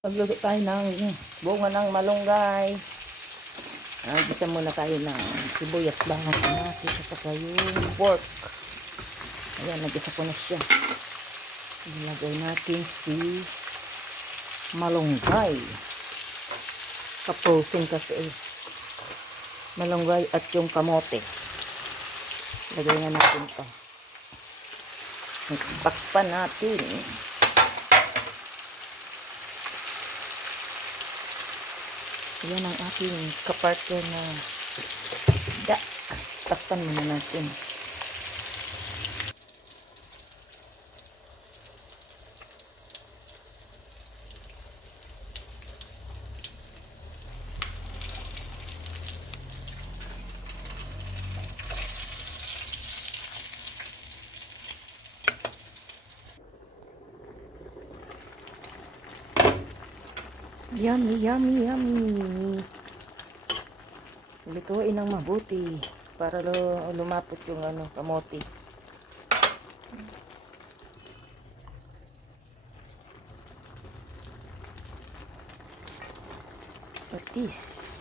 Magluto tayo ng bunga ng malunggay. Gisa muna tayo ng sibuyas, bawang, kamatis, at saka yung pork. Ayan, nagisa ko na siya. Ilagay natin si malunggay. Kaprosin kasi malunggay at yung kamote. Lagay na natin ito. Takpan natin. Yan ang ating kapartner na da. Takpan muna natin. Yummy, yummy, yummy. Lutuin ng mabuti para lumapot yung kamote. Patis.